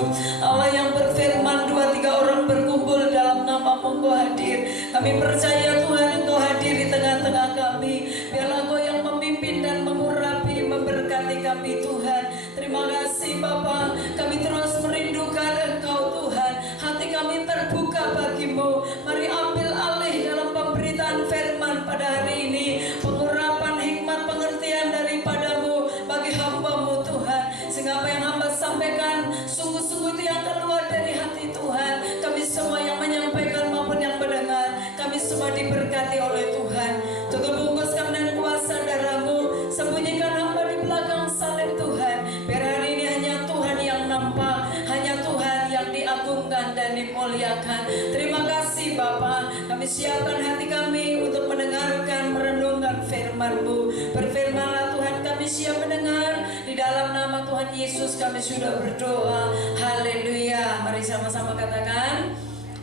hidup. Allah yang berfirman, 2-3 orang berkumpul dalam nama-Mu, Engkau hadir. Kami percaya Tuhan, Engkau hadir di tengah-tengah kami. Biarlah Engkau yang memimpin dan mengurapi, memberkati kami Tuhan. Terima kasih Bapa, kami terus merindukan Engkau Tuhan. Hati kami terbuka bagi-Mu. Mari ambil alih dalam pemberitaan firman pada hari ini. Pengurapan hikmat pengertian daripada-Mu bagi hamba-Mu Tuhan. Sehingga apa yang hamba sampaikan sungguh-sungguh itu yang keluar dari hati Tuhan. Kami semua yang menyampaikan maupun yang mendengar, kami semua diberkati oleh Tuhan. Tutup bungkuskan dengan kuasa darah-Mu. Sembunyikan hamba di belakang salib Tuhan. Biar hari ini hanya Tuhan yang nampak, hanya Tuhan yang diagungkan dan dimuliakan. Terima kasih Bapa. Kami siapkan hati kami untuk mendengarkan, merenungkan firman-Mu. Berfirmanlah Tuhan, kami siap mendengar. Di dalam nama Tuhan Yesus kami sudah berdoa. Haleluya. Mari sama-sama katakan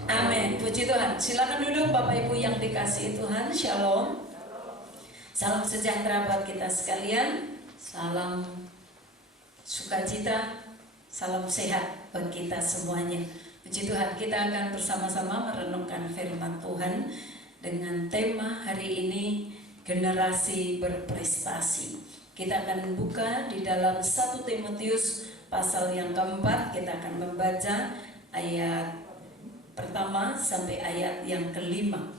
amin. Puji Tuhan. Silakan duduk Bapak Ibu yang dikasihi Tuhan. Shalom. Salam sejahtera buat kita sekalian. Salam sukacita, salam sehat buat kita semuanya. Puji Tuhan, kita akan bersama-sama merenungkan firman Tuhan dengan tema hari ini, generasi berprestasi. Kita akan membuka di dalam 1 Timotius pasal yang keempat. Kita akan membaca ayat pertama sampai ayat yang kelima.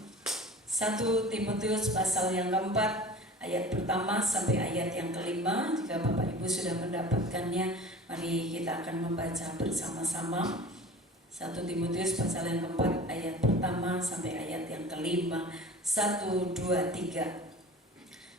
1 Timotius pasal yang keempat, ayat pertama sampai ayat yang kelima. Jika Bapak Ibu sudah mendapatkannya, mari kita akan membaca bersama-sama. 1 Timotius pasal yang keempat, ayat pertama sampai ayat yang kelima. 1, 2, 3.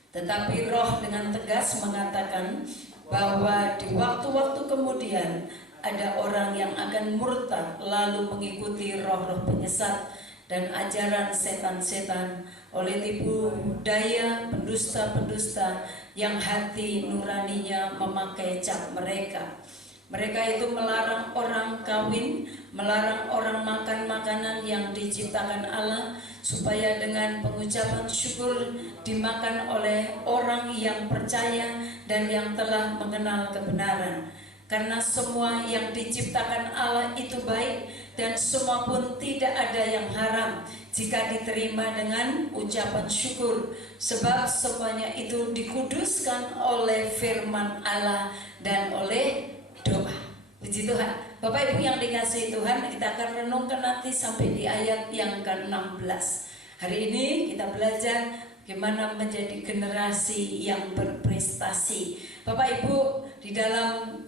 Tetapi Roh dengan tegas mengatakan bahwa di waktu-waktu kemudian ada orang yang akan murtad lalu mengikuti roh-roh penyesat dan ajaran setan-setan, oleh tipu daya pendusta-pendusta yang hati nuraninya memakai cap mereka. Mereka itu melarang orang kawin, melarang orang makan makanan yang diciptakan Allah, supaya dengan pengucapan syukur dimakan oleh orang yang percaya dan yang telah mengenal kebenaran. Karena semua yang diciptakan Allah itu baik, dan semua pun tidak ada yang haram jika diterima dengan ucapan syukur, sebab semuanya itu dikuduskan oleh firman Allah dan oleh doa. Puji Tuhan. Bapak Ibu yang dikasihi Tuhan, kita akan renungkan nanti sampai di ayat yang ke-16. Hari ini kita belajar bagaimana menjadi generasi yang berprestasi. Bapak Ibu, di dalam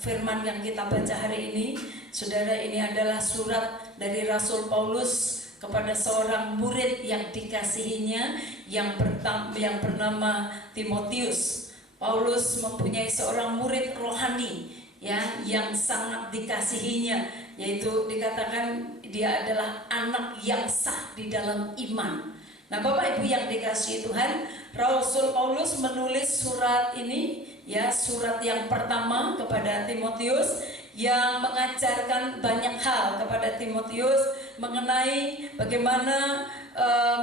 firman yang kita baca hari ini, saudara, ini adalah surat dari Rasul Paulus kepada seorang murid yang dikasihinya yang bernama Timotius. Paulus mempunyai seorang murid rohani yang sangat dikasihinya, yaitu dikatakan dia adalah anak yang sah di dalam iman. Nah, Bapak Ibu yang dikasihi Tuhan, Rasul Paulus menulis surat ini, surat yang pertama kepada Timotius, yang mengajarkan banyak hal kepada Timotius mengenai bagaimana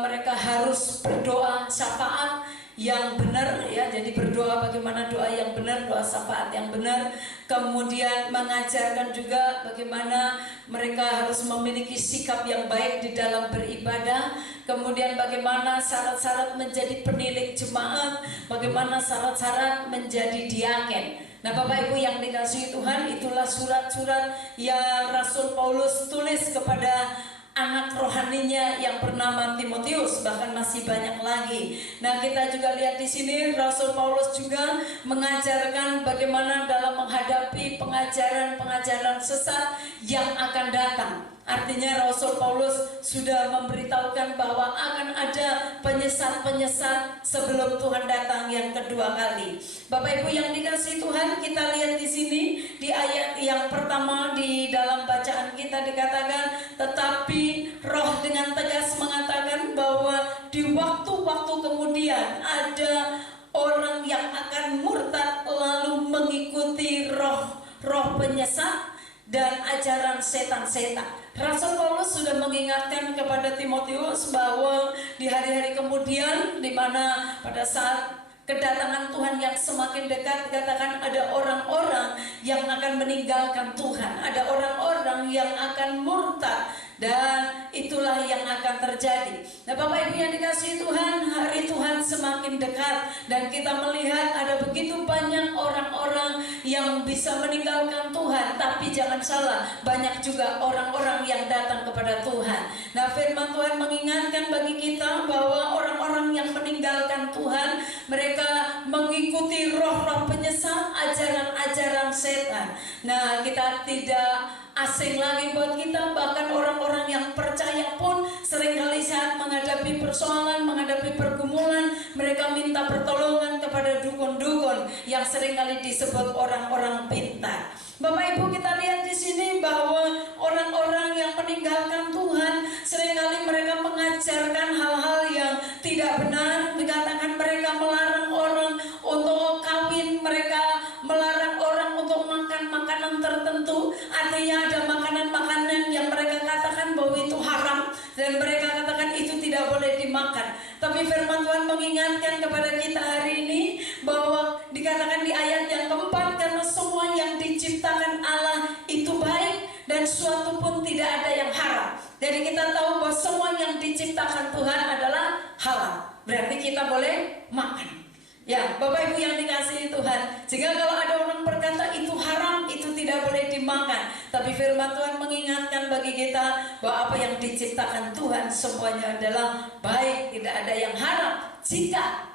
mereka harus berdoa syafaat yang benar, jadi berdoa bagaimana doa yang benar, doa syafaat yang benar. Kemudian mengajarkan juga bagaimana mereka harus memiliki sikap yang baik di dalam beribadah. Kemudian bagaimana syarat-syarat menjadi penilik jemaat, bagaimana syarat-syarat menjadi diaken. Nah, Bapak Ibu yang dikasihi Tuhan, itulah surat-surat yang Rasul Paulus tulis kepada anak rohaninya yang bernama Timotius, bahkan masih banyak lagi. Nah, kita juga lihat di sini Rasul Paulus juga mengajarkan bagaimana dalam menghadapi pengajaran-pengajaran sesat yang akan datang. Artinya Rasul Paulus sudah memberitahukan bahwa akan ada penyesat-penyesat sebelum Tuhan datang yang kedua kali. Bapak Ibu yang dikasihi Tuhan, kita lihat di sini di ayat yang pertama di dalam bacaan kita dikatakan, tetapi Roh dengan tegas mengatakan bahwa di waktu-waktu kemudian ada orang yang akan murtad lalu mengikuti roh penyesat dan ajaran setan-setan. Rasul Paulus sudah mengingatkan kepada Timotius bahwa di hari-hari kemudian, di mana pada saat kedatangan Tuhan yang semakin dekat. Dikatakan ada orang-orang yang akan meninggalkan Tuhan, ada orang-orang yang akan murtad, dan itulah yang akan terjadi. Nah Bapak Ibu yang dikasihi Tuhan, hari Tuhan semakin dekat, dan kita melihat ada begitu banyak orang-orang yang bisa meninggalkan Tuhan. Tapi jangan salah, banyak juga orang-orang yang datang kepada Tuhan. Nah firman Tuhan mengingatkan bagi kita bahwa orang-orang yang meninggalkan Tuhan, mereka mengikuti roh-roh penyesat, ajaran-ajaran setan. Nah kita tidak asing lagi buat kita, bahkan orang-orang yang percaya pun seringkali saat menghadapi persoalan, menghadapi pergumulan, mereka minta pertolongan kepada dukun-dukun yang seringkali disebut orang-orang pintar. Bapak Ibu, kita lihat di sini bahwa orang-orang yang meninggalkan Tuhan seringkali mereka mengajarkan hal-hal yang tidak benar. Dikatakan mereka melarang orang untuk kawin, mereka melarang orang untuk makan makanan tertentu. Artinya ada makanan-makanan yang mereka katakan bahwa itu haram, dan mereka katakan itu tidak boleh dimakan. Tapi firman Tuhan mengingatkan kepada kita hari ini bahwa dikatakan di ayat yang keempat, karena semua yang diciptakan Allah itu baik, dan suatu pun tidak ada yang haram. Jadi kita tahu bahwa semua yang diciptakan Tuhan adalah halal, berarti kita boleh makan. Ya, Bapak Ibu yang dikasihi Tuhan, jika kalau ada orang berkata itu haram, itu tidak boleh dimakan, tapi firman Tuhan mengingatkan bagi kita bahwa apa yang diciptakan Tuhan semuanya adalah baik, tidak ada yang haram. Jika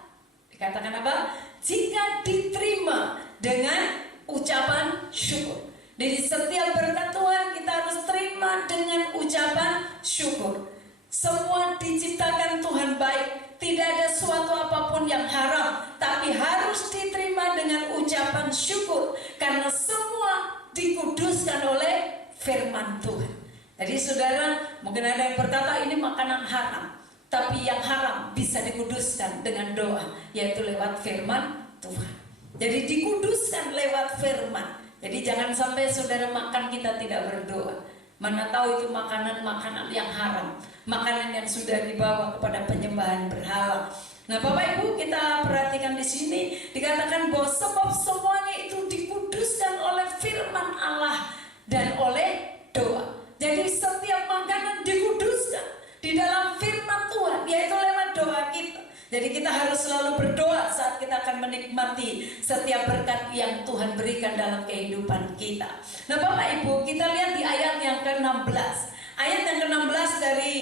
dikatakan apa? Jika diterima dengan ucapan syukur. Jadi setiap berkat Tuhan kita harus terima dengan ucapan syukur. Semua diciptakan Tuhan baik, tidak ada suatu apapun yang haram, tapi harus diterima dengan ucapan syukur, karena semua dikuduskan oleh firman Tuhan. Jadi saudara, mungkin ada yang berkata ini makanan haram, tapi yang haram bisa dikuduskan dengan doa, yaitu lewat firman Tuhan. Jadi dikuduskan lewat firman. Jadi jangan sampai saudara makan kita tidak berdoa. Mana tahu itu makanan-makanan yang haram, makanan yang sudah dibawa kepada penyembahan berhala. Nah Bapak Ibu, kita perhatikan di sini dikatakan bahwa sebab semuanya itu dikuduskan oleh firman Allah dan oleh doa. Jadi setiap makanan dikuduskan di dalam firman Tuhan, yaitu lewat doa kita. Jadi kita harus selalu berdoa saat kita akan menikmati setiap berkat yang Tuhan berikan dalam kehidupan kita. Nah Bapak Ibu, kita lihat di ayat yang ke-16. Ayat yang ke-16 dari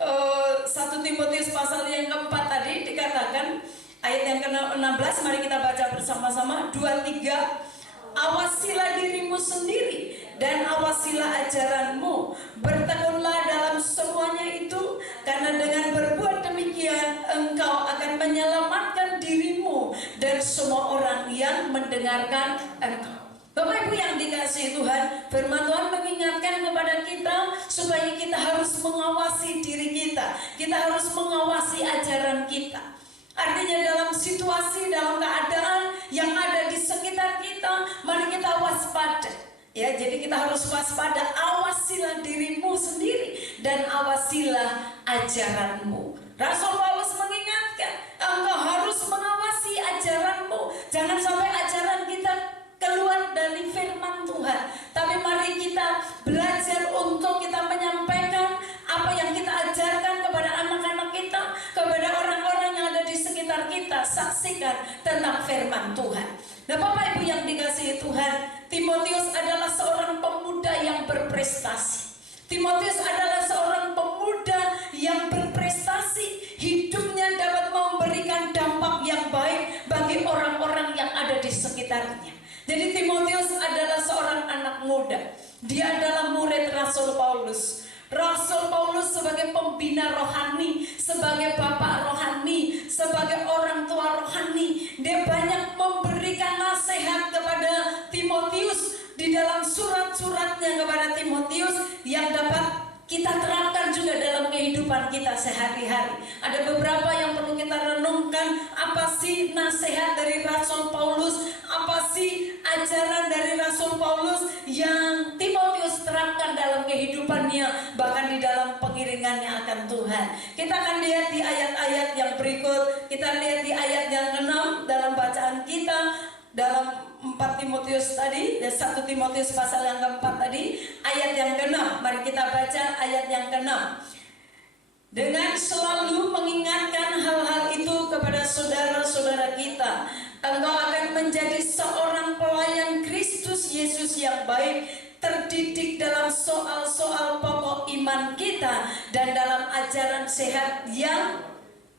1 Timotius pasal yang keempat tadi dikatakan, ayat yang ke-16, mari kita baca bersama-sama. 2-3. Awasilah dirimu sendiri dan awasilah ajaranmu, bertekunlah dalam semuanya itu, karena dengan berbuat demikian engkau akan menyelamatkan dirimu dan semua orang yang mendengarkan engkau. Bapak Ibu yang dikasihi Tuhan, firman Tuhan mengingatkan kepada kita supaya kita harus mengawasi diri kita, kita harus mengawasi ajaran kita. Artinya dalam situasi, dalam keadaan yang ada di sekitar kita, mari kita waspada. Ya, jadi kita harus waspada. Awasilah dirimu sendiri dan awasilah ajaranmu. Rasul Paulus mengingatkan, engkau harus mengawasi ajaranmu. Jangan sampai ajaran kita keluar dari firman Tuhan. Tapi mari kita belajar untuk kita menyampaikan apa yang kita ajarkan kepada anak-anak kita, kepada orang-orang yang ada di sekitar kita. Saksikan tentang firman Tuhan. Nah Bapak Ibu yang dikasihi Tuhan, Timotius adalah seorang pemuda yang berprestasi. Timotius adalah seorang pemuda yang berprestasi. Hidupnya dapat memberikan dampak yang baik bagi orang-orang yang ada di sekitarnya. Jadi Timotius adalah seorang anak muda. Dia adalah murid Rasul Paulus. Rasul Paulus sebagai pembina rohani, sebagai bapak rohani, sebagai orang tua rohani, dia banyak memberikan nasihat kepada Timotius di dalam surat-suratnya kepada Timotius yang dapat kita terapkan juga dalam kehidupan kita kita sehari-hari. Ada beberapa yang perlu kita renungkan. Apa sih nasihat dari Rasul Paulus? Apa sih ajaran dari Rasul Paulus yang Timotius terapkan dalam kehidupannya, bahkan di dalam pengiringannya akan Tuhan? Kita akan lihat di ayat-ayat yang berikut. Kita lihat di ayat yang ke-6 dalam bacaan kita, dalam 4 Timotius tadi, 1 Timotius pasal yang keempat tadi, ayat yang ke-6. Mari kita baca ayat yang ke-6. Dengan selalu mengingatkan hal-hal itu kepada saudara-saudara kita, engkau akan menjadi seorang pelayan Kristus Yesus yang baik, terdidik dalam soal-soal pokok iman kita dan dalam ajaran sehat yang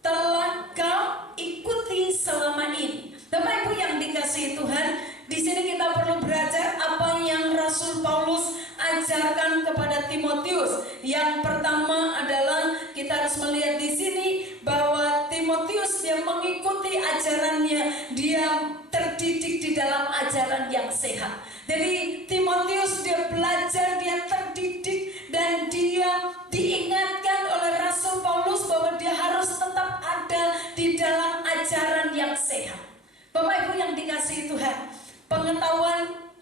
telah kau ikuti selama ini. Bapak Ibu yang dikasihi Tuhan, di sini kita perlu belajar apa yang Rasul Paulus ajarkan kepada Timotius. Yang pertama adalah kita harus melihat di sini bahwa Timotius dia mengikuti ajarannya, dia terdidik di dalam ajaran yang sehat. Jadi Timotius dia belajar, dia terdidik, dan dia diingatkan oleh Rasul Paulus bahwa dia harus tetap ada di dalam ajaran yang sehat. Bapak Ibu yang dikasihi Tuhan, pengetahuan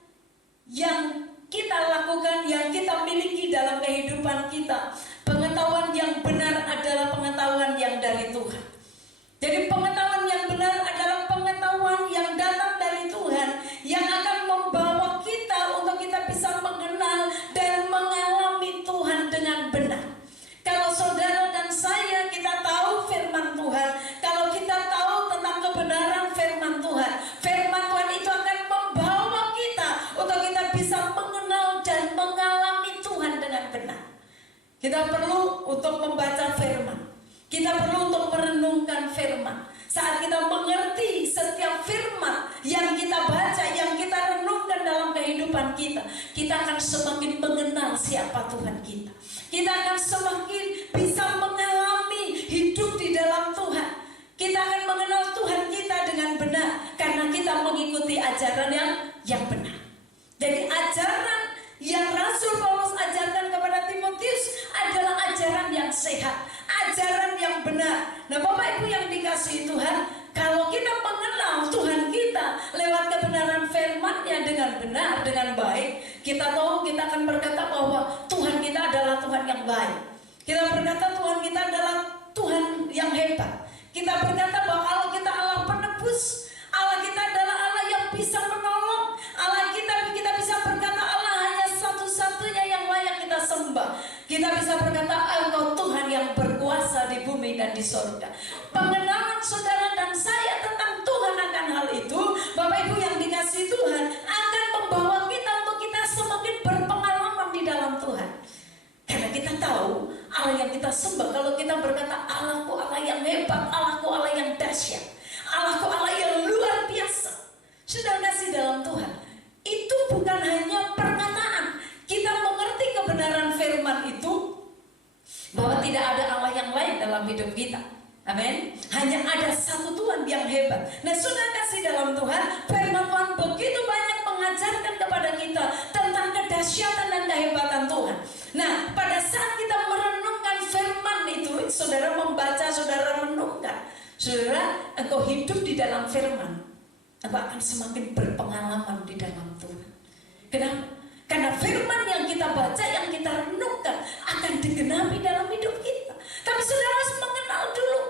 yang kita lakukan, yang kita miliki dalam kehidupan kita, pengetahuan yang benar adalah pengetahuan yang dari Tuhan. Jadi pengetahuan yang benar adalah pengetahuan yang datang dari Tuhan, yang akan membawa kita untuk kita bisa mengenal dan mengalami Tuhan dengan benar. Kalau saudara dan saya kita tahu firman Tuhan, kalau kita tahu tentang kebenaran firman Tuhan, firman Tuhan itu akan membawa kita untuk kita bisa mengenal dan mengalami Tuhan dengan benar. Kita perlu untuk membaca firman, kita perlu untuk merenungkan firman. Saat kita mengerti setiap firman yang kita baca, yang kita renungkan dalam kehidupan kita, kita akan semakin mengenal siapa Tuhan kita. Kita akan semakin bisa mengalami hidup di dalam Tuhan. Kita akan mengenal Tuhan kita dengan benar karena kita mengikuti ajaran yang benar. Jadi ajaran yang Rasul Paulus ajarkan kepada Timotius adalah ajaran yang sehat, ajaran yang benar. Nah Bapak Ibu yang dikasihi Tuhan, kalau kita mengenal Tuhan kita lewat kebenaran firman-Nya dengan benar, dengan baik, kita tahu kita akan berkata bahwa Tuhan kita adalah Tuhan yang baik. Kita berkata Tuhan kita adalah Tuhan yang hebat. Kita berkata bahwa Allah kita Allah penebus, Allah kita adalah Allah yang bisa menolong, Allah kita bisa berkata Allah hanya satu-satunya yang layak kita sembah. Kita bisa berkata Engkau Tuhan yang berkuasa di bumi dan di surga. Pengenalan saudara dan saya tentang Tuhan akan hal itu, Bapak Ibu yang dikasihi Tuhan, akan membawa kita untuk kita semakin berpengalaman di dalam Tuhan. Karena kita tahu Allah yang kita sembah, kalau kita berkata Allahku Allah yang hebat, Allahku Allah yang dahsyat, Allahku Allah yang luar biasa. Sudah kasih dalam Tuhan, itu bukan hanya perkataan. Kita mengerti kebenaran firman itu, bahwa tidak ada Allah yang lain dalam hidup kita. Amin. Hanya ada satu Tuhan yang hebat. Nah sudah kasih dalam Tuhan, firman Tuhan begitu banyak mengajarkan kepada kita tentang kedahsyatan dan kehebatan Tuhan. Nah pada saat kita merenungkan firman itu, saudara membaca, saudara renungkan, saudara engkau hidup di dalam firman, engkau akan semakin berpengalaman di dalam Tuhan. Kenapa? Karena firman yang kita baca, yang kita renungkan akan digenapi dalam hidup kita. Tapi saudara harus mengenal dulu.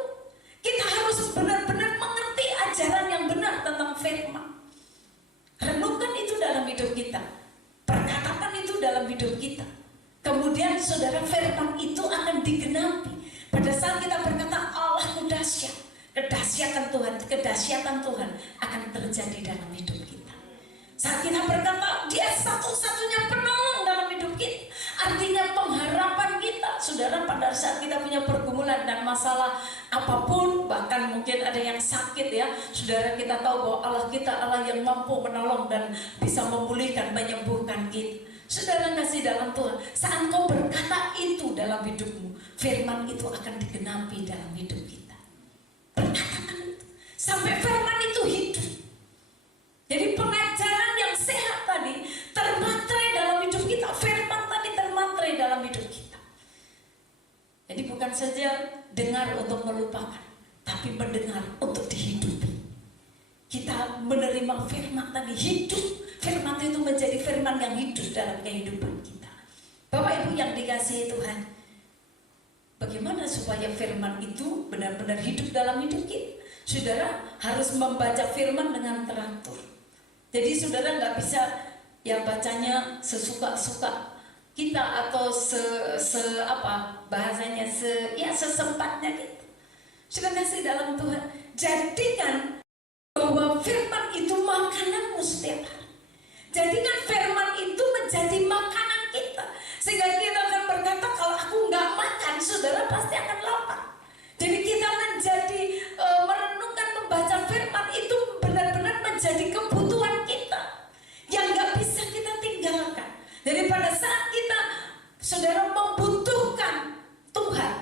Kita harus benar-benar mengerti ajaran yang benar tentang firman. Renungkan itu dalam hidup kita, perkatakan itu dalam hidup kita. Kemudian saudara, firman itu akan digenapi. Pada saat kita berkata Allahku dahsyat, kedahsyatan Tuhan akan terjadi dalam hidup kita. Saat kita berkata Dia satu-satunya penolong dalam hidup kita, artinya pengharapan kita, saudara, pada saat kita punya pergumulan dan masalah apapun, bahkan mungkin ada yang sakit ya, saudara, kita tahu bahwa Allah kita Allah yang mampu menolong dan bisa memulihkan, menyembuhkan kita. Saudara kasih dalam Tuhan, saat kau berkata itu dalam hidupmu, firman itu akan digenapi dalam hidup kita. Perkatakan itu sampai firman itu hidup. Jadi pengajaran yang sehat tadi termatrai dalam hidup kita, firman tadi termatrai dalam hidup kita. Jadi bukan saja dengar untuk melupakan, tapi mendengar untuk dihidupi. Kita menerima firman tadi, hidup. Firman itu menjadi firman yang hidup dalam kehidupan kita. Bapak Ibu yang dikasihi Tuhan, bagaimana supaya firman itu benar-benar hidup dalam hidup kita? Saudara harus membaca firman dengan teratur. Jadi saudara nggak bisa ya bacanya sesuka-suka kita atau bahasanya sesempatnya kita. Sudah kasih dalam Tuhan, jadikan bahwa firman itu makananmu setiap hari. Jadikan firman itu menjadi makanan kita, sehingga kita akan berkata, kalau aku nggak makan, saudara pasti akan lapar. Jadi kita menjadi merenungkan, membaca firman itu benar-benar menjadi kebutuhan kita yang nggak bisa kita tinggalkan. Jadi pada saat kita, saudara, membutuhkan Tuhan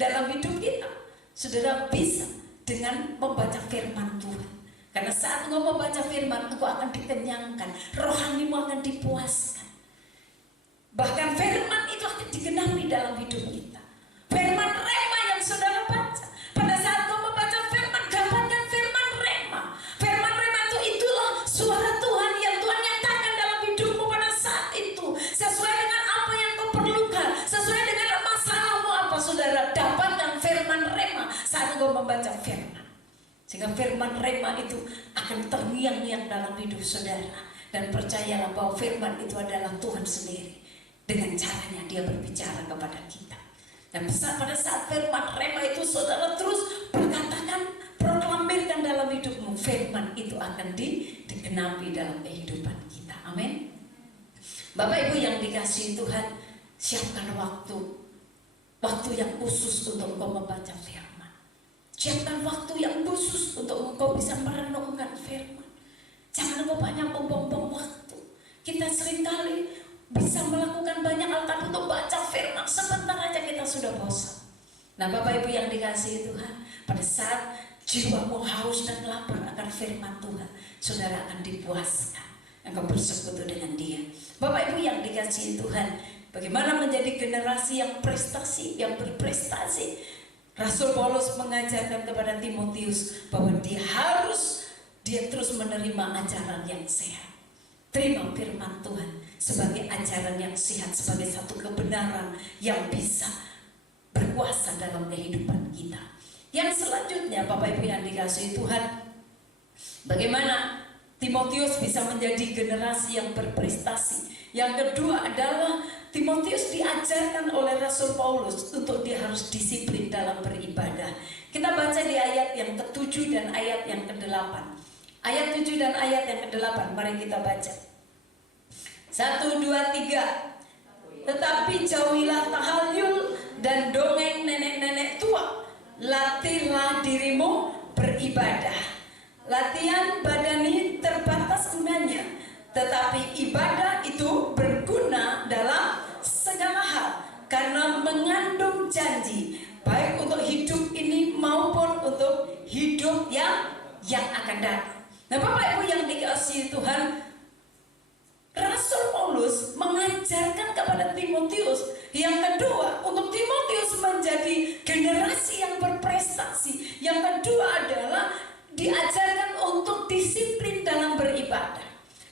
dalam hidup kita, saudara bisa dengan membaca firman Tuhan. Karena saat engkau membaca firman, engkau akan dikenyangkan, rohanimu akan dipuaskan. Bahkan firman itu akan digenapi dalam hidup kita. Firman rema yang saudara baca, pada saat engkau membaca firman, dapatkan firman rema. Firman rema itulah suara Tuhan yang Tuhan nyatakan dalam hidupmu pada saat itu, sesuai dengan apa yang kau perlukan, sesuai dengan masalahmu apa, saudara. Dapatkan firman rema saat engkau membaca firman. Sehingga firman rema itu akan terngiang-ngiang dalam hidup saudara. Dan percayalah bahwa firman itu adalah Tuhan sendiri, dengan caranya dia berbicara kepada kita. Dan pada saat firman rema itu saudara terus berkatakan, proklamirkan dalam hidupmu, firman itu akan digenapi dalam kehidupan kita. Amin. Bapak Ibu yang dikasihi Tuhan, siapkan waktu yang khusus untuk engkau membaca firman. Siapkan waktu yang khusus untuk engkau bisa merenungkan firman. Jangan engkau banyak membuang waktu. Kita seringkali bisa melakukan banyak hal, tapi untuk baca firman sebentar aja kita sudah bosan. Nah Bapak Ibu yang dikasihi Tuhan, pada saat jiwamu haus dan lapar akan firman Tuhan, saudara akan dipuaskan. Engkau bersekutu dengan dia. Bapak Ibu yang dikasihi Tuhan, bagaimana menjadi generasi yang prestasi, yang berprestasi? Rasul Paulus mengajarkan kepada Timotius bahwa dia terus menerima ajaran yang sehat. Terima firman Tuhan sebagai ajaran yang sehat, sebagai satu kebenaran yang bisa berkuasa dalam kehidupan kita. Yang selanjutnya Bapak Ibu yang dikasihi Tuhan, bagaimana Timotius bisa menjadi generasi yang berprestasi? Yang kedua adalah Timotius diajarkan oleh Rasul Paulus untuk dia harus disiplin dalam beribadah. Kita baca di ayat yang ke-7 dan ayat yang ke-8. Ayat 7 dan ayat yang ke-8, mari kita baca. 1, 2, 3. Tetapi jauhilah tahayul dan dongeng nenek-nenek tua. Latihlah dirimu beribadah. Latihan badani terbatas gunanya, tetapi ibadah itu berguna dalam segala hal, karena mengandung janji, baik untuk hidup ini maupun untuk hidup yang akan datang. Nah Bapak Ibu yang dikasihi Tuhan, Rasul Paulus mengajarkan kepada Timotius yang kedua, untuk Timotius menjadi generasi yang berprestasi. Yang kedua adalah diajarkan untuk disiplin dalam beribadah.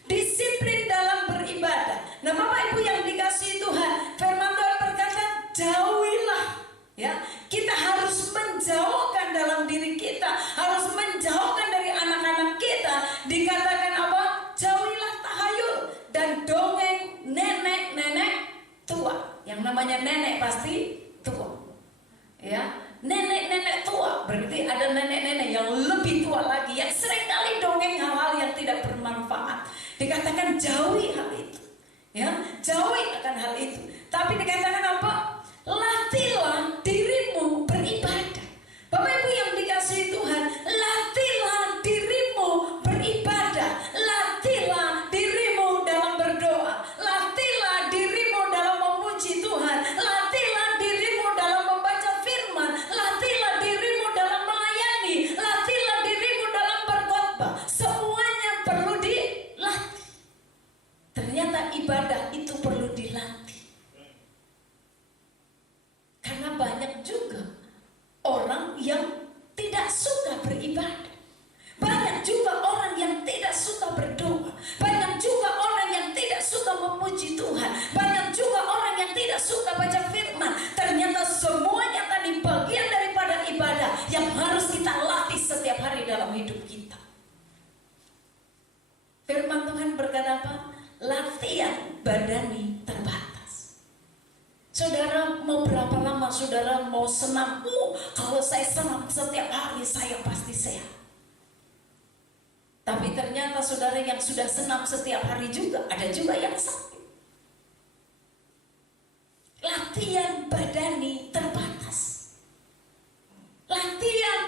Disiplin dalam beribadah. Nah Bapak Ibu yang dikasihi Tuhan, firman Tuhan berkata, jauhilah. Ya, kita harus menjauhkan dalam diri kita, harus menjauhkan dari anak-anak kita. Dikatakan apa? Jauhilah tahayul dan dongeng nenek-nenek tua. Yang namanya nenek pasti tua. Ya, nenek-nenek tua berarti ada nenek-nenek yang lebih tua lagi, yang seringkali dongeng hal-hal yang tidak bermanfaat. Dikatakan jauhi hal itu, ya, jauhi akan hal itu. Tapi dikatakan apa? Latihlah dirimu beribadah. Bapak Ibu yang dikasihi Tuhan, latihlah dirimu beribadah. Latihlah dirimu dalam berdoa. Latihlah dirimu dalam memuji Tuhan. Latihlah dirimu dalam membaca firman. Latihlah dirimu dalam melayani. Latihlah dirimu dalam berkhotbah. Semuanya perlu dilatih. Ternyata ibadah itu perlu dilatih. mau senam, kalau saya senam setiap hari saya pasti sehat. Tapi ternyata saudara yang sudah senam setiap hari juga, ada juga yang sakit. Latihan badani terbatas. Latihan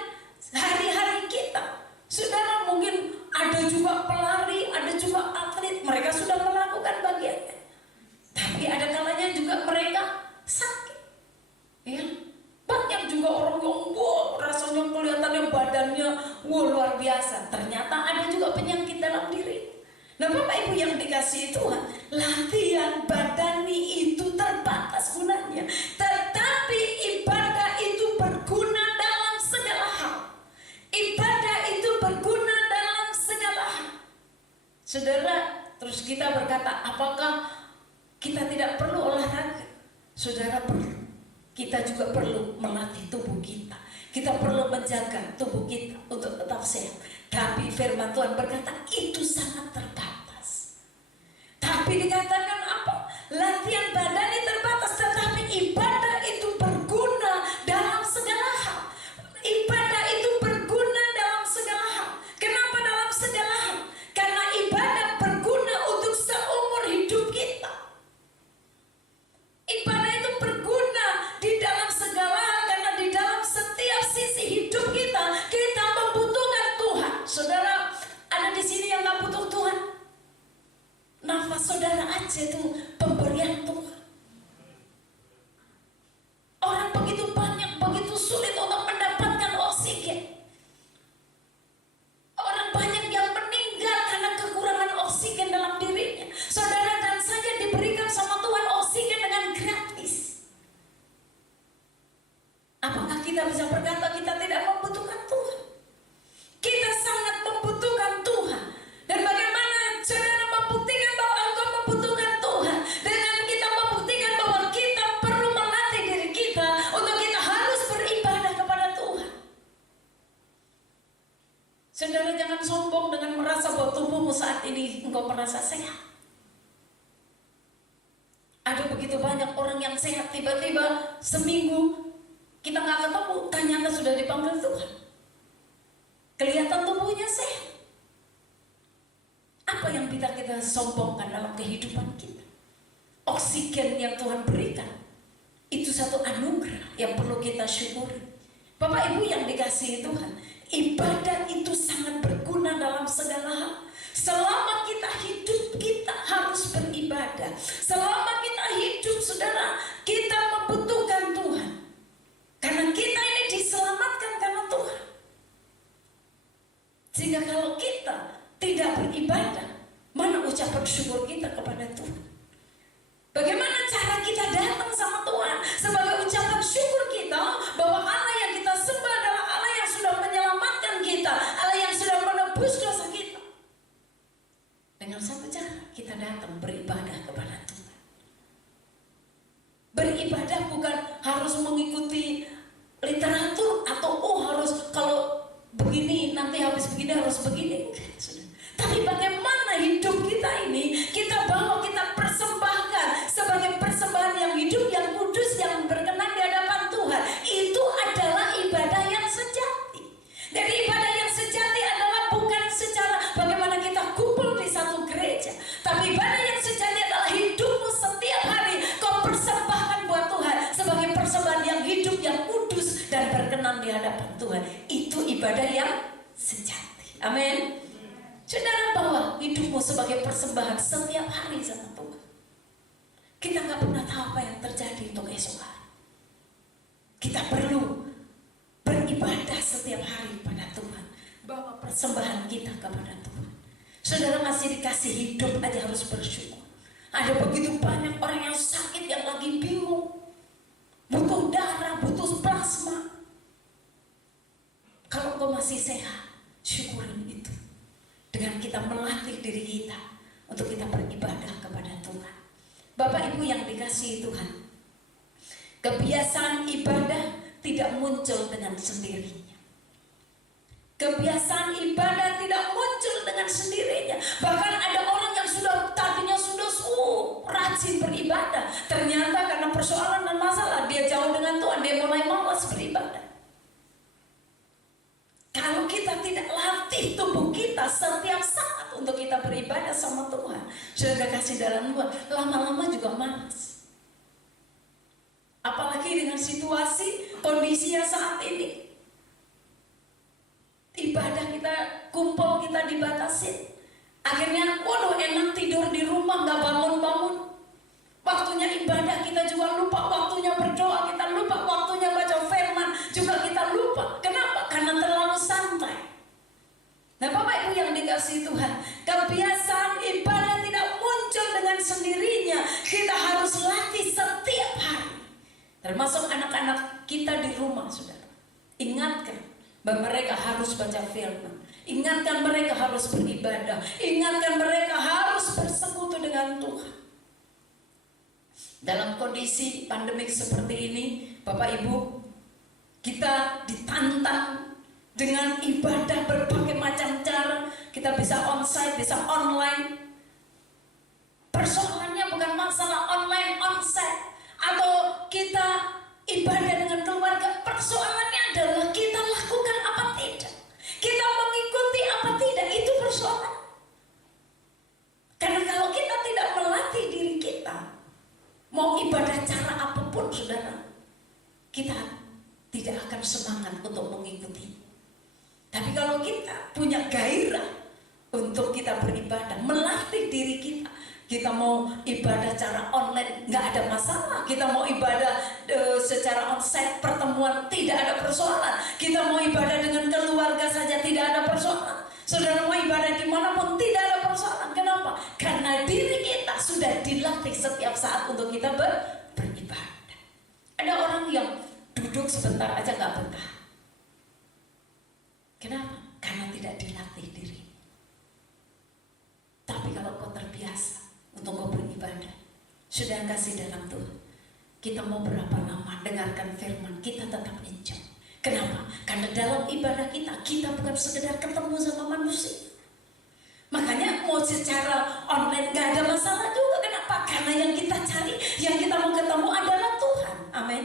hari-hari kita. Saudara mungkin ada juga pelari, ada juga atlet, mereka sudah melakukan bagiannya. Tapi ada kalanya juga mereka sakit. Ya. Banyak juga orang yang rasanya kelihatannya badannya luar biasa. Ternyata ada juga penyakit dalam diri. Nah Bapak Ibu yang dikasihi Tuhan, latihan badani itu terbatas gunanya. Tetapi ibadah itu berguna dalam segala hal. Ibadah itu berguna dalam segala hal. Saudara, terus kita berkata, apakah kita tidak perlu olahraga? Saudara perlu. Kita juga perlu melatih tubuh kita. Kita perlu menjaga tubuh kita untuk tetap sehat. Tapi firman Tuhan berkata itu sangat terbatas. Tapi dikatakan apa? Latihan badani terbatas, tetapi ibadah itu berguna dalam segala hal. Ibadah itu berguna dalam segala hal. Kenapa dalam segala hal? Karena ibadah berguna untuk seumur hidup kita. Ibadah itu berguna di dalam segala hal, karena di dalam setiap sisi hidup kita, kita membutuhkan Tuhan. Saudara, ada di sini yang gak butuh Tuhan? Nafas saudara aja itu pemberian Tuhan. Orang begitu banyak, begitu sulit untuk mendapatkan oksigen. Orang banyak yang meninggal karena kekurangan oksigen dalam dirinya. Saudara dan saya diberikan sama Tuhan oksigen dengan gratis. Apakah kita bisa berkata kita tidak membutuhkan Tuhan? Kita sangat membutuhkan Tuhan. Dan bagaimana saudara membuktikan bahwa engkau membutuhkan Tuhan? Dengan kita membuktikan bahwa kita perlu melatih diri kita untuk kita harus beribadah kepada Tuhan. Saudara jangan sombong dengan merasa bahwa tubuhmu saat ini engkau merasa sehat. Ada begitu banyak orang yang sehat, tiba-tiba seminggu kita nggak ketemu, ternyata sudah dipanggil Tuhan. Kelihatan tubuhnya sehat. Apa yang kita sombongkan dalam kehidupan kita? Oksigen yang Tuhan berikan itu satu anugerah yang perlu kita syukuri. Bapak Ibu yang dikasihi Tuhan, ibadah itu sangat berguna dalam segala hal. Selama kita hidup, kita harus beribadah. Selama kita hidup, saudara, kita membutuhkan Tuhan. Karena kita ini diselamatkan karena Tuhan. Sehingga kalau kita tidak beribadah, mana ucapan syukur kita kepada Tuhan? Bagaimana cara kita datang sama Tuhan? Sebagai ucapan syukur kita bahwa Allah yang kita sembah adalah Allah yang sudah menyelamatkan kita, Allah yang sudah menebus dosa kita. Dengan satu cara, kita datang beribadah kepada Tuhan. Beribadah bukan harus mengikuti literatur atau harus kalau begini nanti habis begini harus begini. Tapi bagaimana hidup kita ini kita bawa, kita persembahkan sebagai persembahan yang hidup, yang kudus, yang berkenan di hadapan Tuhan. Itu adalah ibadah yang sejati. Jadi ibadah yang sejati adalah bukan secara bagaimana kita kumpul di satu gereja, tapi ibadah yang sejati adalah hidupmu setiap hari kau persembahkan buat Tuhan sebagai persembahan yang hidup, yang kudus dan berkenan di hadapan Tuhan. Itu ibadah yang sejati. Amin. Saudara bawa hidupmu sebagai persembahan setiap hari sama Tuhan. Kita gak pernah tahu apa yang terjadi untuk esok hari. Kita perlu beribadah setiap hari pada Tuhan. Bawa persembahan kita kepada Tuhan. Saudara masih dikasih hidup aja harus bersyukur. Ada begitu banyak orang yang sakit, yang lagi bingung, butuh darah, butuh plasma. Kalau kau masih sehat, syukurin itu. Dengan kita melatih diri kita untuk kita beribadah kepada Tuhan. Bapak Ibu yang dikasihi Tuhan, kebiasaan ibadah tidak muncul dengan sendirinya. Kebiasaan ibadah tidak muncul dengan sendirinya. Bahkan ada orang yang tadinya sudah rajin beribadah, ternyata karena persoalan dan masalah dia jauh dengan Tuhan, dia mulai malas beribadah. Kalau kita tidak latih tubuh kita setiap saat untuk kita beribadah sama Tuhan, sudah kasih dalam Tuhan, lama-lama juga malas. Apalagi dengan situasi kondisinya saat ini, ibadah kita, kumpul kita dibatasi. Akhirnya, waduh enak tidur di rumah, gak bangun-bangun. Waktunya ibadah kita juga lupa, waktunya berdoa kita lupa, waktunya baca firman juga kita lupa. Kenapa? Karena terlalu santai. Nah Bapak Ibu yang dikasihi Tuhan, kebiasaan ibadah tidak muncul dengan sendirinya. Kita harus latih setiap hari. Termasuk anak-anak kita di rumah, saudara. Ingatkan bahwa mereka harus baca firman. Ingatkan mereka harus beribadah. Ingatkan mereka harus bersekutu dengan Tuhan. Dalam kondisi pandemik seperti ini, Bapak Ibu, kita ditantang dengan ibadah berbagai macam cara. Kita bisa onsite, bisa online. Persoalannya bukan masalah online, onsite, atau kita ibadah dengan keluarga. Persoalannya adalah kita lakukan apa tidak, kita mengikuti apa tidak, itu persoalan. Karena kalau kita tidak melatih diri kita, mau ibadah cara apapun, saudara, kita tidak akan semangat untuk mengikuti. Tapi kalau kita punya gairah untuk kita beribadah, melatih diri kita, kita mau ibadah secara online nggak ada masalah, kita mau ibadah secara onsite pertemuan tidak ada persoalan, kita mau ibadah dengan keluarga saja tidak ada persoalan, saudara mau ibadah dimanapun tidak ada persoalan. Kenapa? Karena diri kita sudah dilatih setiap saat untuk kita beribadah. Ada orang yang duduk sebentar aja nggak betah. Kenapa? Karena tidak dilatih diri. Tapi kalau kau terbiasa untuk kau beribadah, sudah kasih dalam Tuhan, kita mau berapa lama dengarkan firman, kita tetap enjoy. Kenapa? Karena dalam ibadah kita bukan sekedar ketemu sama manusia. Makanya mau secara online gak ada masalah juga. Kenapa? Karena yang kita cari, yang kita mau ketemu adalah Tuhan. Amin.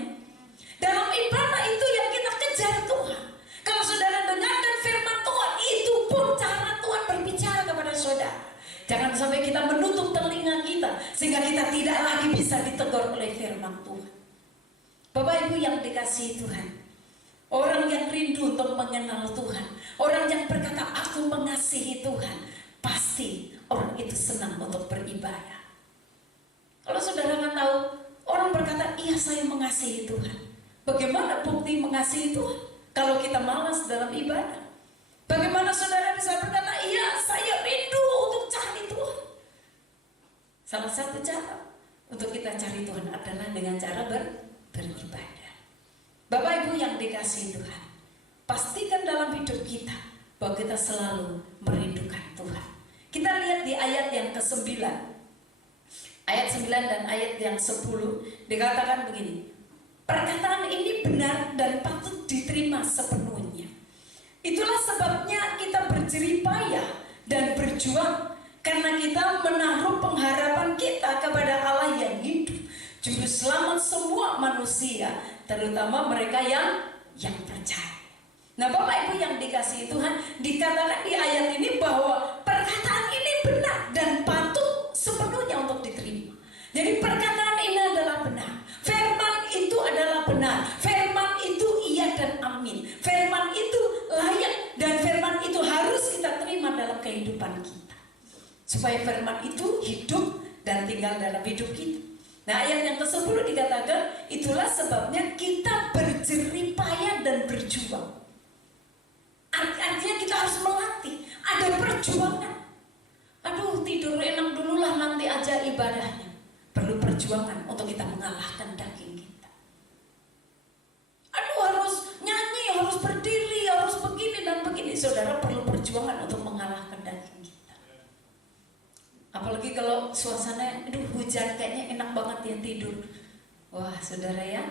Dalam ibadah itu yang kita kejar Tuhan. Kalau saudara dengarkan firman Tuhan, itu pun cara Tuhan berbicara kepada saudara. Jangan sampai kita menutup telinga kita sehingga kita tidak lagi bisa ditegur oleh firman Tuhan. Bapak Ibu yang dikasihi Tuhan, orang yang rindu untuk mengenal Tuhan, orang yang berkata aku mengasihi Tuhan, pasti orang itu senang untuk beribadah. Kalau saudara nggak tahu, orang berkata iya saya mengasihi Tuhan, bagaimana bukti mengasihi Tuhan kalau kita malas dalam ibadah? Bagaimana saudara bisa berkata iya saya rindu untuk cari Tuhan? Salah satu cara untuk kita cari Tuhan adalah dengan cara beribadah. Bapak Ibu yang dikasihi Tuhan, pastikan dalam hidup kita bahwa kita selalu merindukan Tuhan. Kita lihat di ayat yang ke-9, ayat 9 dan ayat yang 10 dikatakan begini, perkataan ini benar dan patut diterima sepenuhnya. Itulah sebabnya kita berjerih payah dan berjuang, karena kita menaruh pengharapan kita kepada Allah yang hidup, juru selamat semua manusia, terutama mereka yang percaya. Nah Bapak Ibu yang dikasihi Tuhan, dikatakan di ayat ini bahwa perkataan ini benar dan patut sepenuhnya untuk diterima. Jadi perkataan ini adalah benar, firman itu adalah benar, firman itu iya dan amin, firman itu layak dan firman itu harus kita terima dalam kehidupan kita, supaya firman itu hidup dan tinggal dalam hidup kita. Nah ayat yang ke-10 dikatakan itulah sebabnya kita berjerih payah dan berjuang. Artinya kita harus melatih, ada perjuangan. Aduh tidur enak dululah nanti aja ibadahnya. Perlu perjuangan untuk kita mengalahkan daging kita. Aduh harus nyanyi, harus berdiri, harus begini dan begini. Saudara perlu perjuangan untuk mengalahkan daging kita. Apalagi kalau suasana, aduh hujan kayaknya enak banget ya tidur. Wah saudara ya,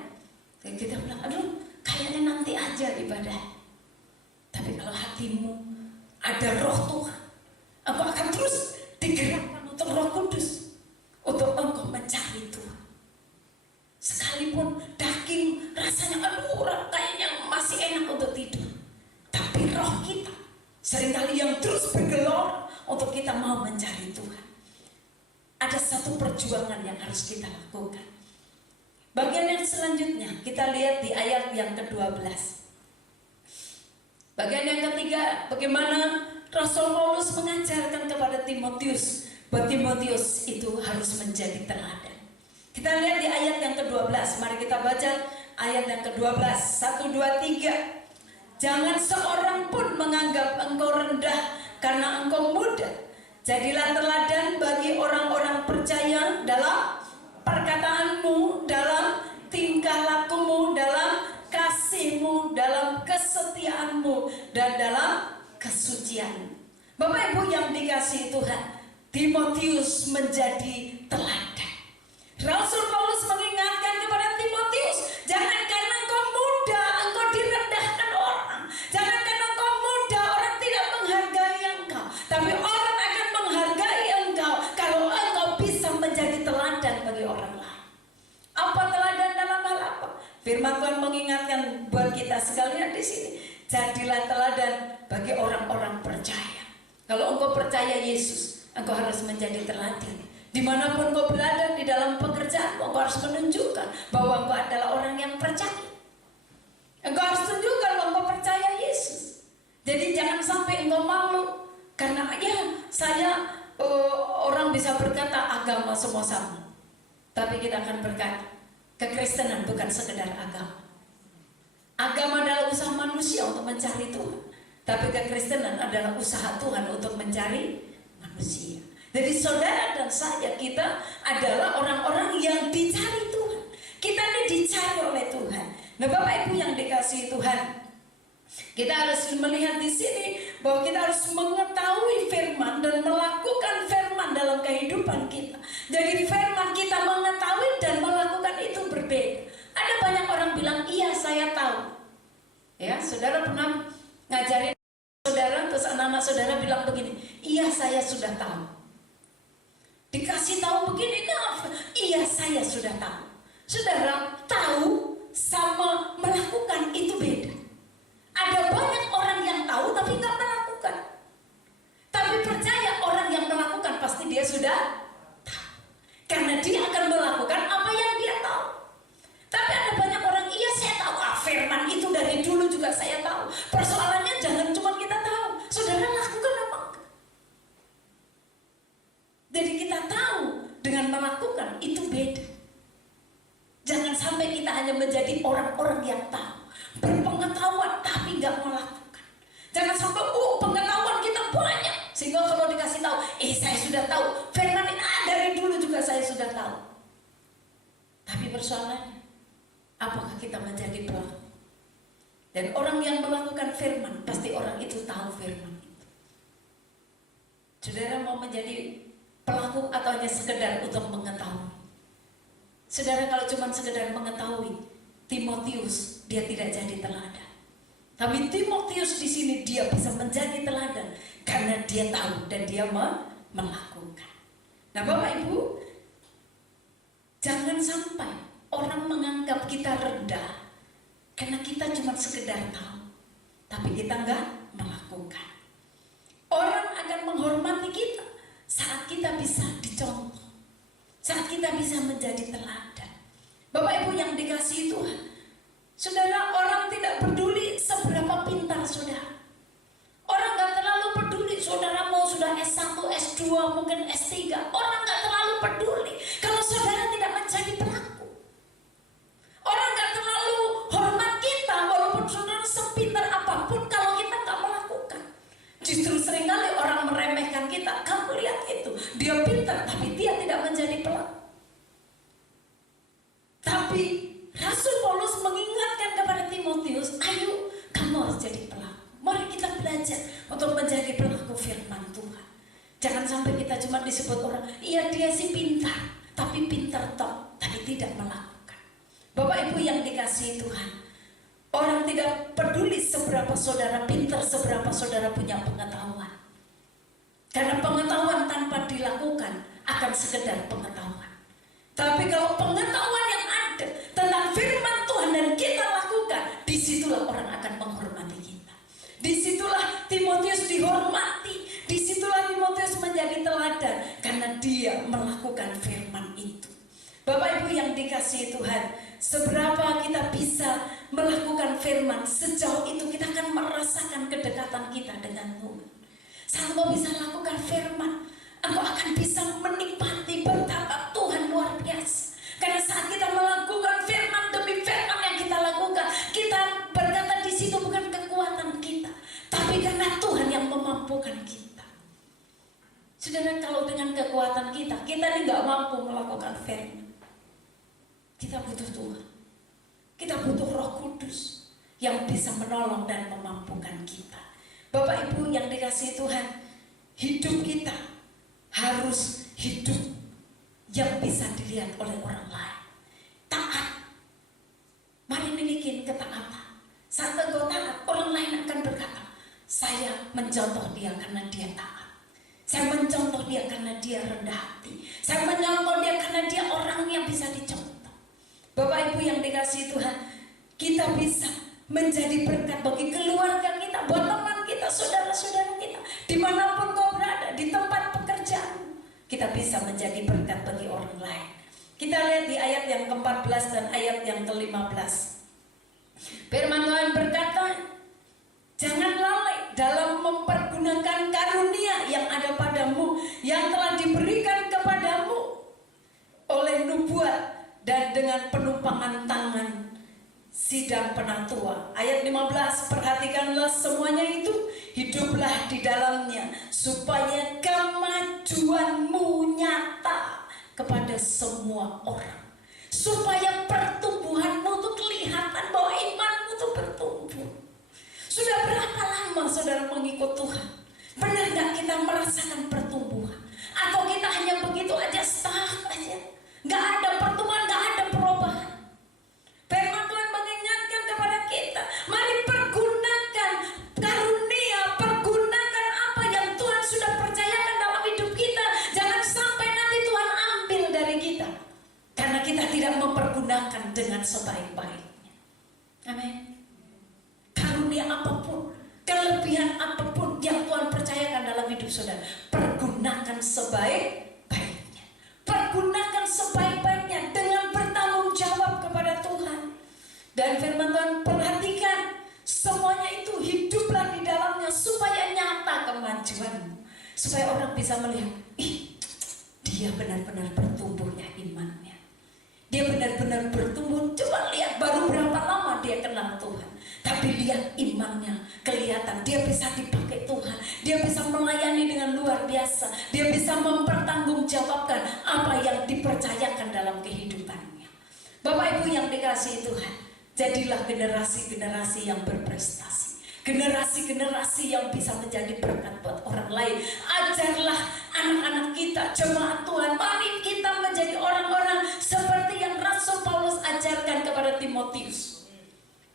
kita bilang aduh kayaknya nanti aja ibadah. Tapi kalau hati hatimu ada roh Tuhan, engkau akan terus digerakkan untuk Roh Kudus, untuk engkau mencari Tuhan. Sekalipun daging rasanya aduh kayaknya masih enak untuk tidur, tapi roh kita seringkali yang terus bergelora untuk kita mau mencari Tuhan. Ada satu perjuangan yang harus kita lakukan. Bagian yang selanjutnya kita lihat di ayat yang ke-12. Bagian yang ketiga, bagaimana Rasul Paulus mengajarkan kepada Timotius bahwa Timotius itu harus menjadi teladan. Kita lihat di ayat yang ke-12. Mari kita baca ayat yang ke-12. 1, 2, 3. Jangan seorang pun menganggap engkau rendah karena engkau muda. Jadilah teladan bagi orang-orang percaya dalam perkataanmu, dalam tingkah lakumu, dalam kasihmu, dalam kesetiaanmu, dan dalam kesucianmu. Bapak Ibu yang dikasihi Tuhan, Timotius menjadi teladan. Rasul Paulus mengingatkan kepada Timotius, jangan karena engkau muda, engkau direndahkan orang. Jangan karena engkau muda, orang tidak menghargai engkau. Tapi orang akan menghargai engkau kalau engkau bisa menjadi teladan bagi orang lain. Apa teladan dalam hal apa? Firman Tuhan mengingatkan buat kita sekalian di sini. Jadilah teladan bagi orang-orang percaya. Kalau engkau percaya Yesus, engkau harus menjadi teladan. Dimanapun engkau berada di dalam pekerjaan, engkau harus menunjukkan bahwa engkau adalah orang yang percaya. Engkau harus tunjukkan bahwa engkau percaya Yesus. Jadi jangan sampai engkau malu karena saya orang bisa berkata agama semua sama. Tapi kita akan berkata kekristenan bukan sekedar agama. Agama adalah usaha manusia untuk mencari Tuhan, tapi kekristenan adalah usaha Tuhan untuk mencari manusia. Jadi saudara dan saya, kita adalah orang-orang yang dicari Tuhan. Kita ini dicari oleh Tuhan. Nah Bapak Ibu yang dikasihi Tuhan, kita harus melihat di sini bahwa kita harus mengetahui firman dan melakukan firman dalam kehidupan kita. Jadi firman kita mengetahui dan melakukan itu berbeda. Ada banyak orang bilang, iya saya tahu. Ya, saudara pernah ngajarin saudara, terus anak-anak saudara bilang begini, iya saya sudah tahu. Dikasih tahu begini, iya saya sudah tahu. Saudara, tahu sama melakukan itu beda. Ada banyak orang yang tahu tapi nggak melakukan. Tapi percaya orang yang melakukan pasti dia sudah tahu. Karena dia akan melakukan apa yang dia tahu. Tapi ada banyak orang, iya saya tahu, firman itu dari dulu juga saya tahu. Persoalannya jangan cuma kita tahu, saudara lakukan apa enggak? Jadi kita tahu dengan melakukan itu beda. Jangan sampai kita hanya menjadi orang-orang yang tahu, berpengetahuan tapi nggak melakukan. Jangan sampai pengetahuan kita banyak sehingga kalau dikasih tahu, saya sudah tahu, firman ini dari dulu juga saya sudah tahu. Tapi persoalannya, apakah kita menjadi pelaku? Dan orang yang melakukan firman, pasti orang itu tahu firman itu. Saudara mau menjadi pelaku atau hanya sekedar untuk mengetahui? Saudara kalau cuma sekedar mengetahui, Timotius dia tidak jadi teladan. Tapi Timotius di sini dia bisa menjadi teladan karena dia tahu dan dia melakukan. Nah Bapak Ibu, jangan sampai orang menganggap kita rendah karena kita cuma sekedar tahu, tapi kita enggak melakukan. Orang akan menghormati kita saat kita bisa dicontoh, saat kita bisa menjadi teladan. Bapak Ibu yang dikasihi Tuhan, saudara, orang tidak peduli seberapa pintar saudara. Orang gak terlalu peduli saudara mau sudah S1, S2, mungkin S3. Orang gak terlalu peduli kalau saudara tidak menjadi pelaku. Orang gak terlalu hormat kita walaupun saudara sepintar apapun kalau kita gak melakukan. Justru seringkali orang meremehkan kita. Kamu lihat itu, dia pintar tapi dia tidak menjadi pelaku. Tapi Rasul Paulus mengingatkan kepada Timotius, ayo kamu harus jadi pelaku. Mari kita belajar untuk menjadi pelaku firman Tuhan. Jangan sampai kita cuma disebut orang, iya dia sih pintar, tapi pintar toh, tapi tidak melakukan. Bapak Ibu yang dikasihi Tuhan, orang tidak peduli seberapa seberapa saudara pintar, seberapa saudara punya pengetahuan. Karena pengetahuan tanpa dilakukan akan sekedar pengetahuan. Tapi kalau pengetahuan yang ada tentang firman Tuhan dan kita lakukan, disitulah orang akan menghormati kita. Disitulah Timotius dihormati. Disitulah Timotius menjadi teladan karena dia melakukan firman itu. Bapak Ibu yang dikasihi Tuhan, seberapa kita bisa melakukan firman, sejauh itu kita akan merasakan kedekatan kita dengan Tuhan. Saat engkau bisa lakukan firman, engkau akan bisa menikmati betapa Tuhan luar biasa. Karena saat kita melakukan firman demi firman yang kita lakukan, kita berkata di situ bukan kekuatan kita, tapi karena Tuhan yang memampukan kita. Saudara, kalau dengan kekuatan kita ini nggak mampu melakukan firman. Kita butuh Tuhan. Kita butuh Roh Kudus yang bisa menolong dan memampukan kita. Bapak Ibu yang dikasihi Tuhan, hidup kita harus hidup yang bisa dilihat oleh orang lain. Taat. Mari milikin ketaatan. Saat engkau taat, orang lain akan berkata, saya mencontoh dia karena dia taat. Saya mencontoh dia karena dia rendah hati. Saya mencontoh dia karena dia orang yang bisa dicontoh. Bapak Ibu yang dikasihi Tuhan, kita bisa menjadi berkat bagi keluarga kita, buat teman kita, saudara-saudara kita, dimanapun kau berada, di tempat pekerjaan, kita bisa menjadi berkat bagi orang lain. Kita lihat di ayat yang ke-14 dan ayat yang ke-15. Firman Tuhan berkata, jangan lalai dalam mempergunakan karunia yang ada padamu, yang telah diberikan kepadamu oleh nubuat dan dengan penumpangan tangan sidang penatua. Ayat 15, perhatikanlah semuanya itu, hiduplah di dalamnya supaya kemajuanmu nyata kepada semua orang, supaya pertumbuhanmu itu kelihatan bahwa imanmu itu bertumbuh. Sudah berapa lama saudara mengikut Tuhan? Benar gak kita merasakan pertumbuhan? Atau kita hanya begitu aja, stuck aja, gak ada pertumbuhan, gak ada perubahan? Firman Tuhan mengingatkan kepada kita, mari pergunakan karunia, pergunakan apa yang Tuhan sudah percayakan dalam hidup kita. Jangan sampai nanti Tuhan ambil dari kita karena kita tidak mempergunakan dengan sebaik-baiknya. Amin. Karunia apapun, kelebihan apapun yang Tuhan percayakan dalam hidup saudara, pergunakan sebaik-baiknya. Pergunakan sebaik-baiknya dengan bertanggung jawab kepada Tuhan. Dan firman Tuhan, perhatikan semuanya itu, hiduplah di dalamnya supaya nyata kemajuanmu, supaya orang bisa melihat, ih, dia benar-benar bertumbuhnya imannya, dia benar-benar bertumbuh. Coba lihat, baru berapa lama dia kenal Tuhan, tapi lihat imannya kelihatan. Dia bisa dipakai Tuhan, dia bisa melayani dengan luar biasa, dia bisa mempertanggungjawabkan apa yang dipercayakan dalam kehidupannya. Bapak Ibu yang dikasihi Tuhan, jadilah generasi-generasi yang berprestasi, generasi-generasi yang bisa menjadi berkat buat orang lain. Ajarlah anak-anak kita, jemaat Tuhan, mari kita menjadi orang-orang seperti yang Rasul Paulus ajarkan kepada Timotius.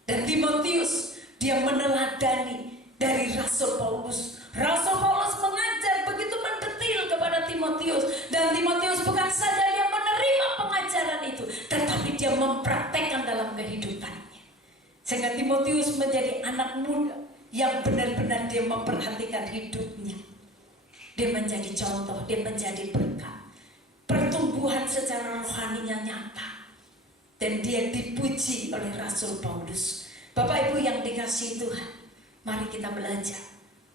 Dan Timotius, dia meneladani dari Rasul Paulus. Rasul Paulus mengajar begitu mendetil kepada Timotius, dan Timotius bukan saja dia menerima pengajaran itu, tetapi dia mempraktekkan dalam kehidupannya. Sehingga Timotius menjadi anak muda yang benar-benar dia memperhatikan hidupnya. Dia menjadi contoh, dia menjadi berkat. Pertumbuhan secara rohaninya nyata, dan dia dipuji oleh Rasul Paulus. Bapak Ibu yang dikasihi Tuhan, mari kita belajar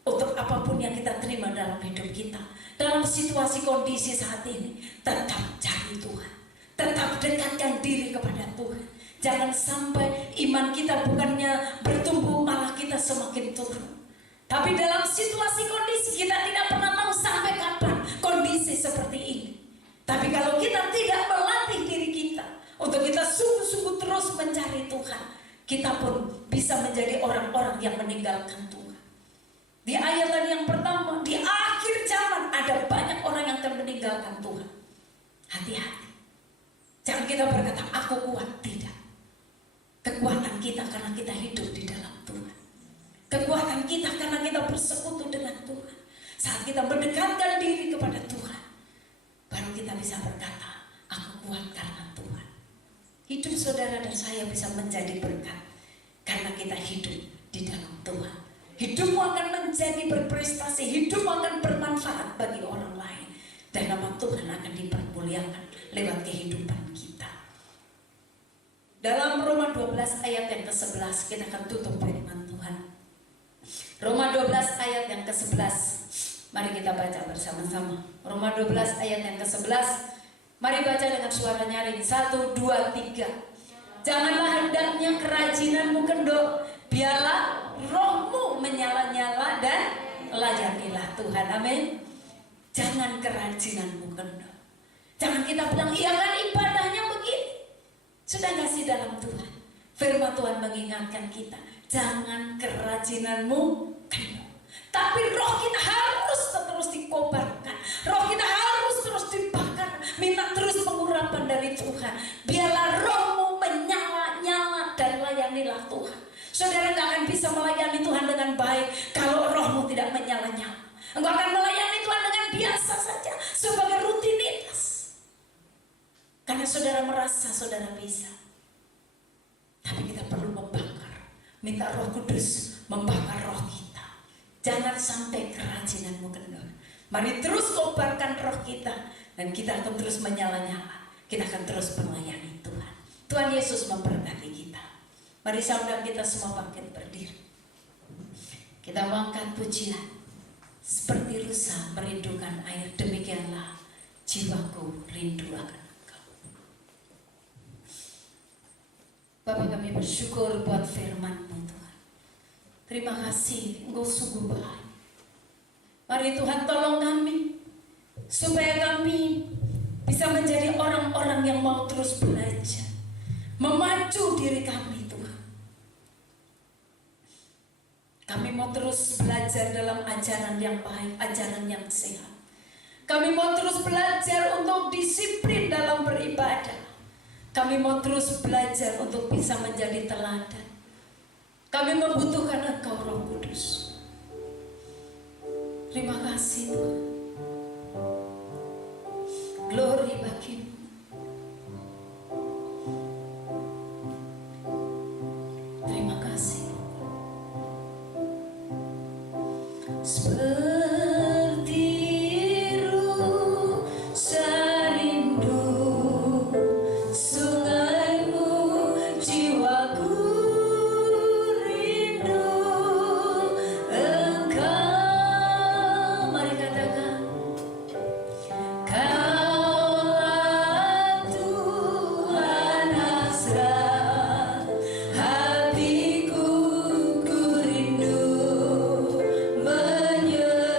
untuk apapun yang kita terima dalam hidup kita, dalam situasi kondisi saat ini, tetap cari Tuhan, tetap dekatkan diri kepada Tuhan. Jangan sampai iman kita bukannya bertumbuh, malah kita semakin turun. Tapi dalam situasi kondisi kita tidak pernah tahu sampai kapan kondisi seperti ini. Tapi kalau kita tidak melatih diri kita untuk kita sungguh-sungguh terus mencari Tuhan, kita pun bisa menjadi orang-orang yang meninggalkan Tuhan. Di ayat yang pertama, di akhir zaman ada banyak orang yang akan meninggalkan Tuhan. Hati-hati. Jangan kita berkata, aku kuat. Tidak. Kekuatan kita karena kita hidup di dalam Tuhan. Saat kita mendekatkan diri kepada Tuhan, baru kita bisa berkata, aku kuat karena Tuhan. Hidup saudara dan saya bisa menjadi berkat karena kita hidup di dalam Tuhan. Hidupmu akan menjadi berprestasi, hidupmu akan bermanfaat bagi orang lain, dan nama Tuhan akan dipermuliakan lewat kehidupan kita. Dalam Roma 12 ayat yang ke-11, kita akan tutup firman Tuhan. Roma 12 ayat yang ke-11, mari kita baca bersama-sama. Roma 12 ayat yang ke-11, mari baca dengan suara nyaring. 1, 2, 3. Janganlah hendaknya kerajinanmu kendor, biarlah rohmu menyala-nyala dan layanilah Tuhan. Amin. Jangan kerajinanmu kendor. Jangan kita bilang, iya kan ibadahnya begini. Sudah gak sih dalam Tuhan? Firman Tuhan mengingatkan kita, jangan kerajinanmu kendor. Tapi roh kita harus terus dikobarkan. Roh kita harus terus dibakar. Minta terus pengurapan dari Tuhan. Biarlah rohmu menyala-nyala dan layanilah Tuhan. Saudara gak akan bisa melayani Tuhan dengan baik kalau rohmu tidak menyala-nyala. Engkau akan melayani Tuhan dengan biasa saja, sebagai rutinitas. Karena saudara merasa saudara bisa. Tapi kita perlu membakar. Minta Roh Kudus membakar roh kita. Jangan sampai kerajinanmu kendor. Mari terus kobarkan roh kita, dan kita akan terus menyala-nyala. Kita akan terus melayani Tuhan. Tuhan Yesus memberkati kita. Mari saudara kita semua bangkit berdiri. Kita angkat pujian. Seperti rusa merindukan air, demikianlah jiwaku rindu akan Engkau. Bapa, kami bersyukur buat firman-Mu Tuhan. Terima kasih, Engkau sungguh baik. Mari Tuhan tolong kami, supaya kami bisa menjadi orang-orang yang mau terus belajar, memacu diri kami Tuhan. Kami mau terus belajar dalam ajaran yang baik, ajaran yang sehat. Kami mau terus belajar untuk disiplin dalam beribadah. Kami mau terus belajar untuk bisa menjadi teladan. Kami membutuhkan Engkau Roh Kudus. Terima kasih Tuhan. Glory bagi-Mu. Terima kasih. Seperti rusa rindu sungaimu, jiwaku rindu Engkau. Mari katakan, Kaulah Tuhan hasrat hatiku, ku rindu menyembah.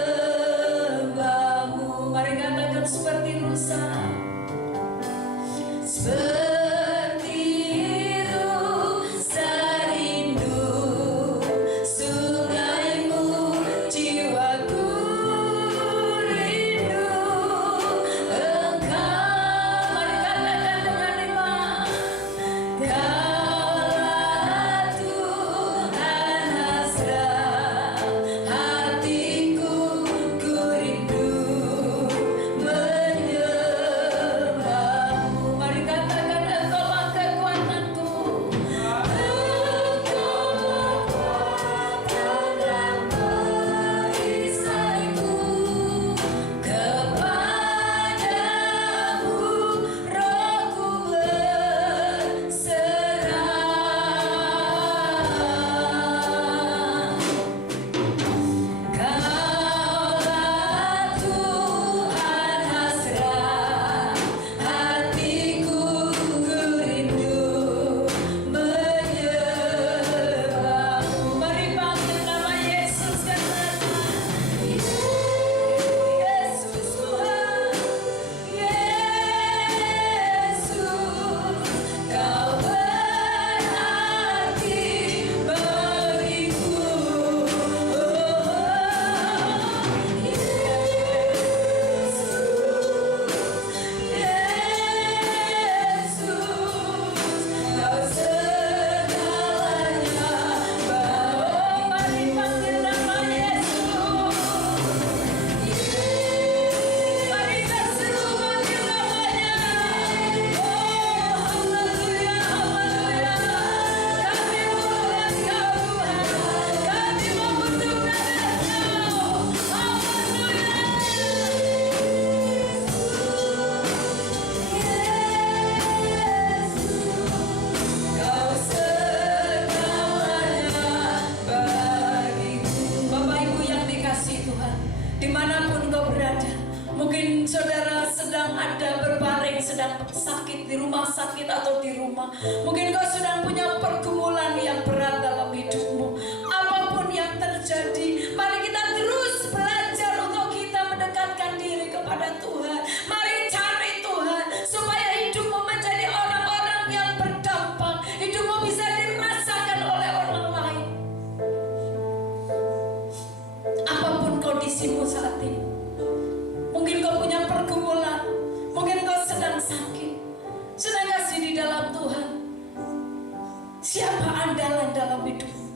sedang sakit di rumah sakit atau di rumah. Mungkin kau sedang punya pergumulan yang berat dalam hidupmu. Apapun yang terjadi, mari kita terus belajar untuk kita mendekatkan diri kepada Tuhan. Mari cari Tuhan supaya hidupmu menjadi orang-orang yang berdampak. Hidupmu bisa dirasakan oleh orang lain. Apapun kondisimu saat ini, mungkin kau punya pergumulan, mungkin kau sedang sakit, sedang kasih di dalam Tuhan. Siapa andalan dalam hidupmu?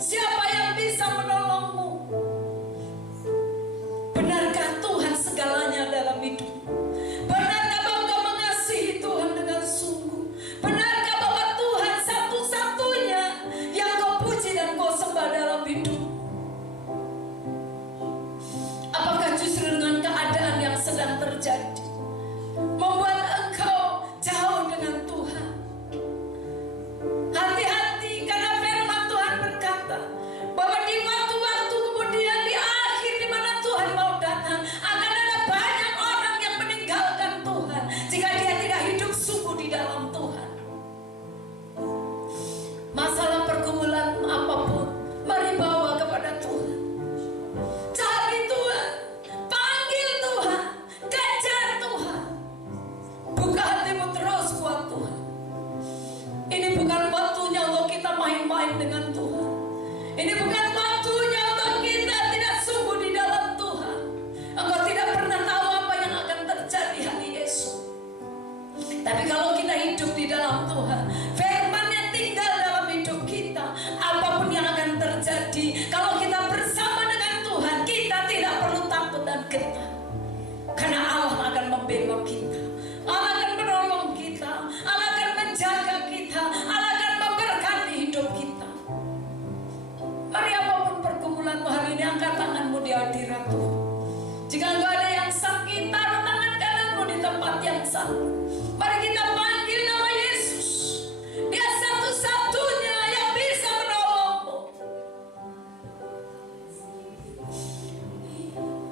Siapa yang bisa menolongmu? Benarkah Tuhan segalanya dalam hidupmu? Benarkah bahwa kau mengasihi Tuhan dengan sungguh? Benarkah bahwa Tuhan satu-satunya yang kau puji dan kau sembah dalam hidupmu? Apakah justru dengan keadaan yang sedang terjadi membuat engkau jauh dengan Tuhan? Hati-hati, karena firman Tuhan berkata bahwa di waktu-waktu kemudian di akhir di mana Tuhan mau datang, akan ada banyak orang yang meninggalkan Tuhan jika dia tidak hidup sungguh di dalam Tuhan. Masalah pergumulan apapun, mari bawa kepada Tuhan. Cari Tuhan, panggil Tuhan, kejar Tuhan. Buka hatimu terus buat Tuhan. Ini bukan waktunya untuk kita main-main dengan Tuhan. Ini bukan waktunya untuk kita tidak sungguh di dalam Tuhan. Engkau tidak pernah tahu apa yang akan terjadi hari esok. Tapi kalau kita hidup di dalam Tuhan, firman-Nya tinggal dalam hidup kita, apapun yang akan terjadi, kalau kita bersama dengan Tuhan, kita tidak perlu takut dan gentar. Karena Allah akan membela kita, Allah akan menolong kita, Allah akan menjaga kita, Allah akan memberkati hidup kita. Mari apapun pergumulanmu hari ini, angkat tanganmu di hadirat Tuhan. Jika engkau ada yang sakit, taruh tangan kananmu di tempat yang sakit. Mari kita panggil nama Yesus. Dia satu-satunya yang bisa menolongmu.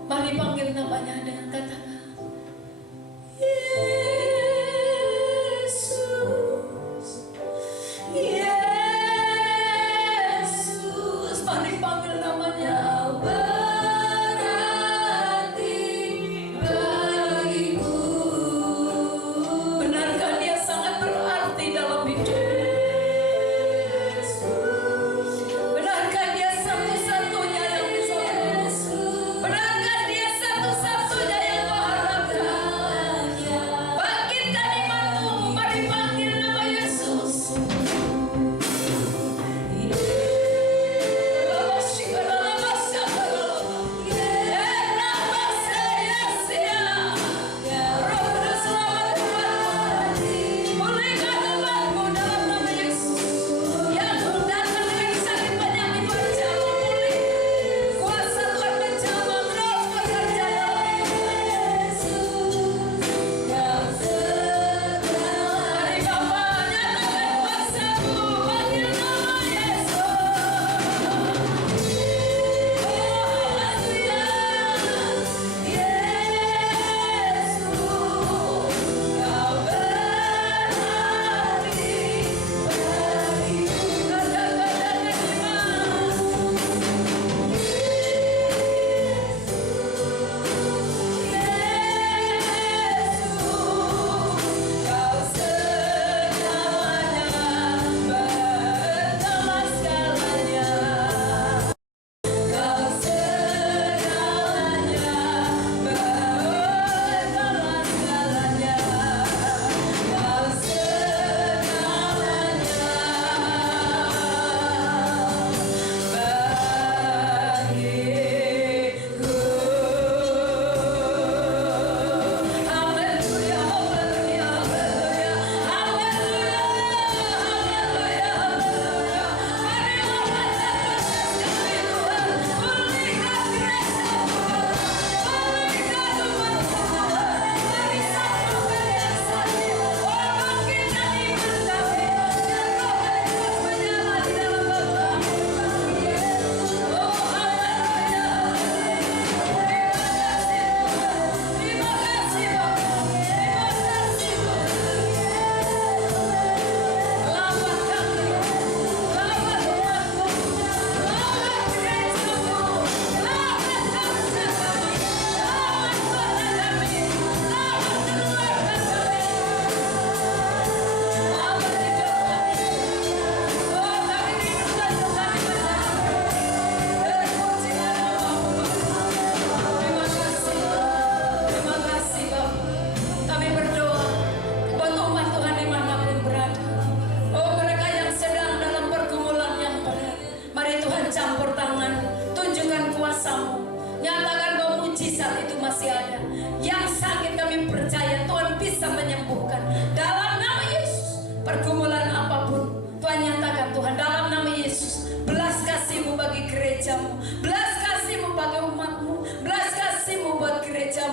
Mari panggil namanya dengan katakan Yesus, Yesus. Mari panggil namanya. Berarti bagiku. Benarkah dia sangat berarti dalam hidup? Benarkah dia satu-satunya yang bisa menolong? Benarkah dia satu-satunya yang kau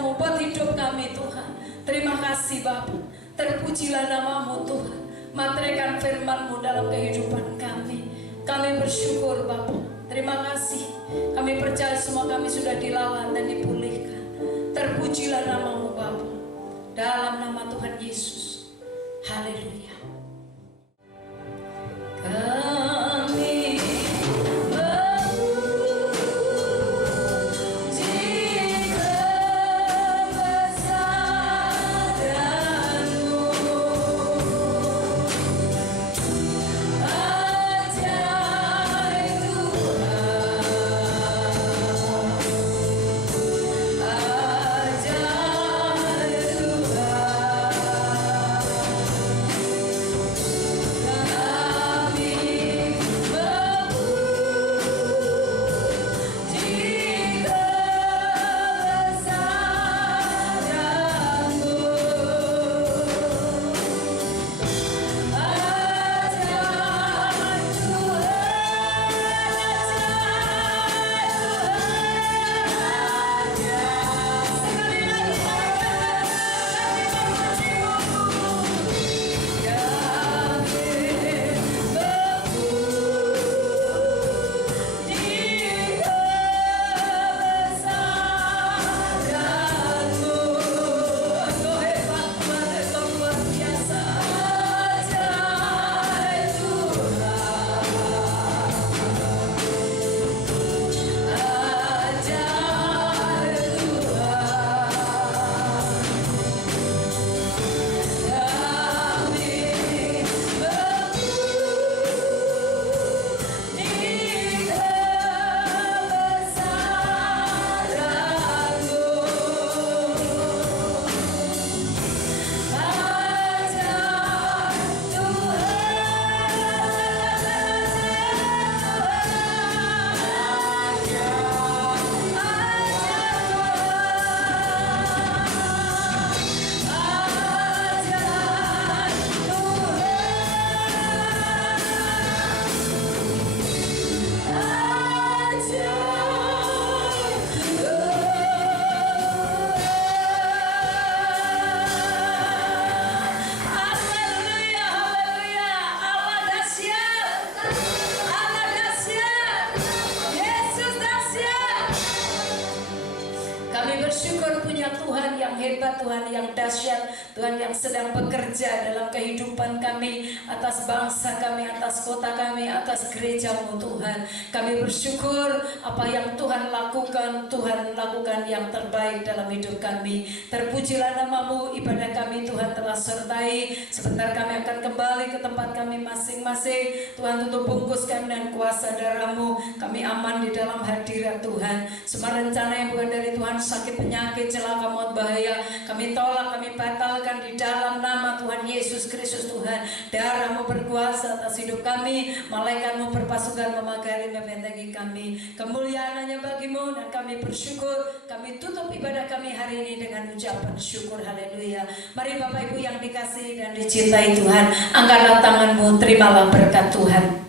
karya-karyamu buat hidup kami Tuhan. Terima kasih Bapa. Terpujilah namamu Tuhan. Materaikan firman-Mu dalam kehidupan kami. Kami bersyukur Bapa. Terima kasih. Kami percaya semua kami sudah dilawan dan dipulihkan. Terpujilah namamu Bapa. Dalam nama Tuhan Yesus. Haleluya. Kami bersyukur punya Tuhan yang hebat, Tuhan yang dahsyat, Tuhan yang sedang bekerja dalam kehidupan kami, atas bangsa kami, atas kota kami, atas gereja-Mu Tuhan. Kami bersyukur apa yang Tuhan lakukan, Tuhan lakukan yang terbaik dalam hidup kami. Terpujilah nama-Mu, ibadah kami Tuhan telah sertai. Sebentar kami akan kembali ke tempat kami masing-masing. Tuhan tutup bungkus kami dengan kuasa darah-Mu. Kami aman di dalam hadirat Tuhan. Semua rencana yang bukan dari Tuhan, sakit, penyakit, celaka, maut, bahaya, kami tolak, kami batalkan di dalam nama Tuhan Yesus Kristus. Tuhan, darah-Mu berkuasa atas hidup kami. Malaikat-Mu berpasukan memagari, membentengi kami. Kemuliaan hanya bagi-Mu dan kami bersyukur. Kami tutup ibadah kami hari ini dengan ucapan syukur. Haleluya. Mari Bapak Ibu yang dikasihi dan dicintai Tuhan, angkatlah tangan-Mu, terimalah berkat Tuhan.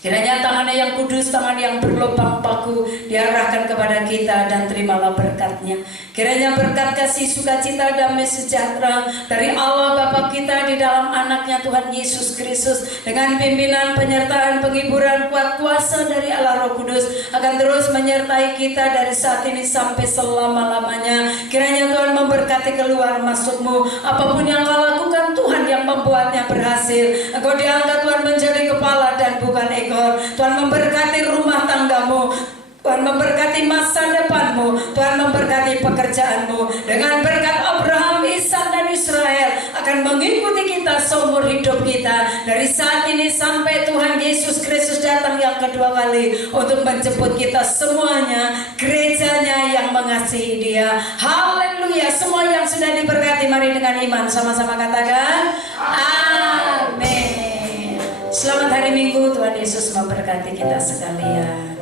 Kiranya tangannya yang kudus, tangan yang berlubang paku diarahkan kepada kita dan terimalah berkatnya. Kiranya berkat kasih, sukacita, damai sejahtera dari Allah Bapa kita di dalam anaknya Tuhan Yesus Kristus, dengan pimpinan, penyertaan, penghiburan, kuat kuasa dari Allah Roh Kudus akan terus menyertai kita dari saat ini sampai selama-lamanya. Kiranya Tuhan memberkati keluar masuk-Mu. Apapun yang Kau lakukan, Tuhan yang membuatnya berhasil. Engkau diangkat Tuhan menjadi kepala dan bukan ekor. Tuhan memberkati rumah tanggamu, Tuhan memberkati masa depanmu, Tuhan memberkati pekerjaanmu. Dengan berkat Abraham, Ishak dan Israel akan mengikuti kita seumur hidup kita, dari saat ini sampai Tuhan Yesus Kristus datang yang kedua kali untuk menjemput kita semuanya, gerejanya yang mengasihi Dia. Haleluya. Semua yang sudah diberkati, mari dengan iman sama-sama katakan amin. Selamat hari Minggu, Tuhan Yesus memberkati kita sekalian.